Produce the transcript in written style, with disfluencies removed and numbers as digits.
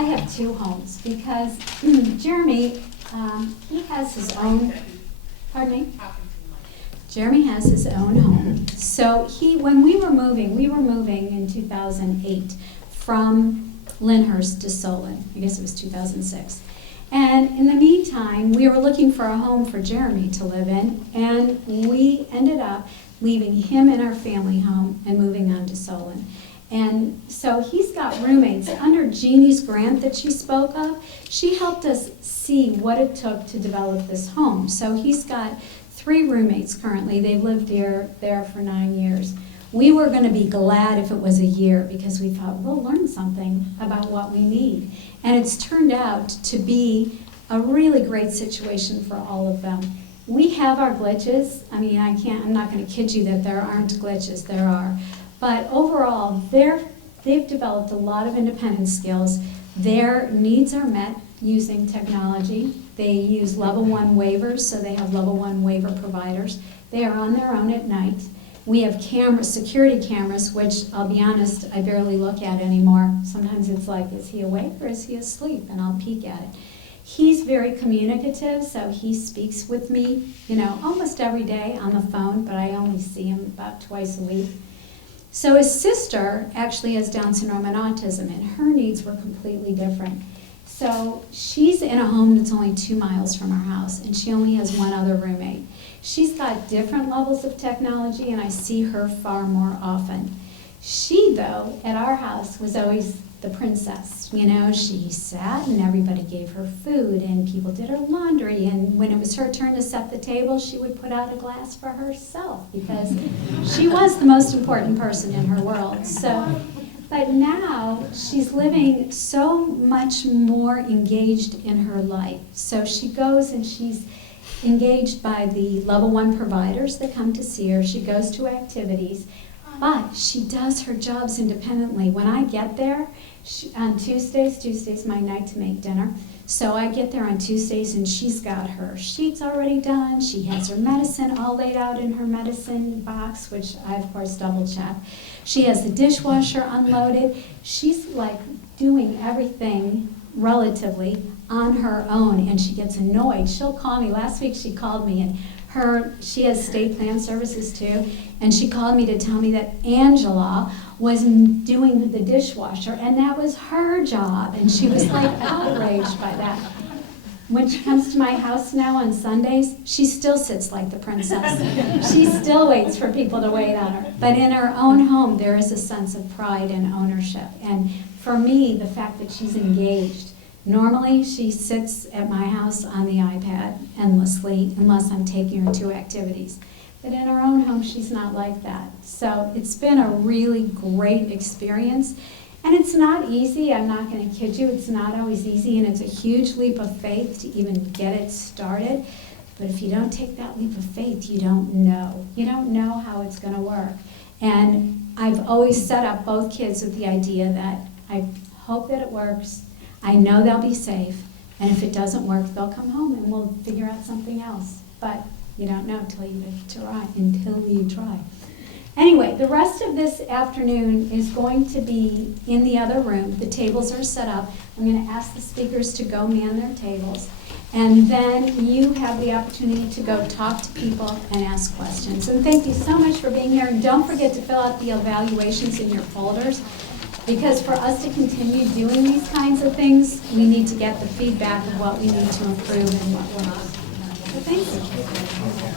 I have two homes because Jeremy, he has his own, pardon me? Jeremy has his own home. So when we were moving in 2008 from Lyndhurst to Solon. I guess it was 2006. And in the meantime, we were looking for a home for Jeremy to live in, and we ended up leaving him in our family home and moving on to Solon. And so he's got roommates. Under Jeannie's grant that she spoke of, she helped us see what it took to develop this home. So he's got 3 roommates currently. They've lived there for 9 years. We were going to be glad if it was a year because we thought we'll learn something about what we need. And it's turned out to be a really great situation for all of them. We have our glitches. I mean, I'm not going to kid you that there aren't glitches. There are. But overall, they've developed a lot of independent skills. Their needs are met using technology. They use level 1 waivers, so they have level 1 waiver providers. They are on their own at night. We have security cameras, which I'll be honest, I barely look at anymore. Sometimes it's like, is he awake or is he asleep? And I'll peek at it. He's very communicative, so he speaks with me, almost every day on the phone, but I only see him about twice a week. So his sister actually has Down syndrome and autism, and her needs were completely different. So she's in a home that's only 2 miles from our house, and she only has 1 other roommate. She's got different levels of technology, and I see her far more often. She, though, at our house was always the princess. She sat and everybody gave her food, and people did her laundry, and when it was her turn to set the table, she would put out a glass for herself because she was the most important person in her world. But now she's living so much more engaged in her life. So she goes and she's engaged by the level 1 providers that come to see her. She goes to activities, but she does her jobs independently. When I get there, on Tuesday's my night to make dinner. So I get there on Tuesdays and she's got her sheets already done. She has her medicine all laid out in her medicine box, which I of course double check. She has the dishwasher unloaded. She's like doing everything relatively on her own, and she gets annoyed. She'll call me. Last week she called me, and she has state plan services too, and she called me to tell me that Angela was doing the dishwasher, and that was her job, and she was like outraged by that. When she comes to my house now on Sundays, she still sits like the princess. She still waits for people to wait on her. But in her own home, there is a sense of pride and ownership. And for me, the fact that she's engaged. Normally, she sits at my house on the iPad endlessly, unless I'm taking her to activities. But in her own home, she's not like that. So it's been a really great experience. And it's not easy, I'm not going to kid you, it's not always easy, and it's a huge leap of faith to even get it started. But if you don't take that leap of faith, you don't know. You don't know how it's going to work. And I've always set up both kids with the idea that I hope that it works, I know they'll be safe, and if it doesn't work, they'll come home and we'll figure out something else. But you don't know until you try. Anyway, the rest of this afternoon is going to be in the other room. The tables are set up. I'm going to ask the speakers to go man their tables. And then you have the opportunity to go talk to people and ask questions. And thank you so much for being here. And don't forget to fill out the evaluations in your folders, because for us to continue doing these kinds of things, we need to get the feedback of what we need to improve and what we're not. So thank you.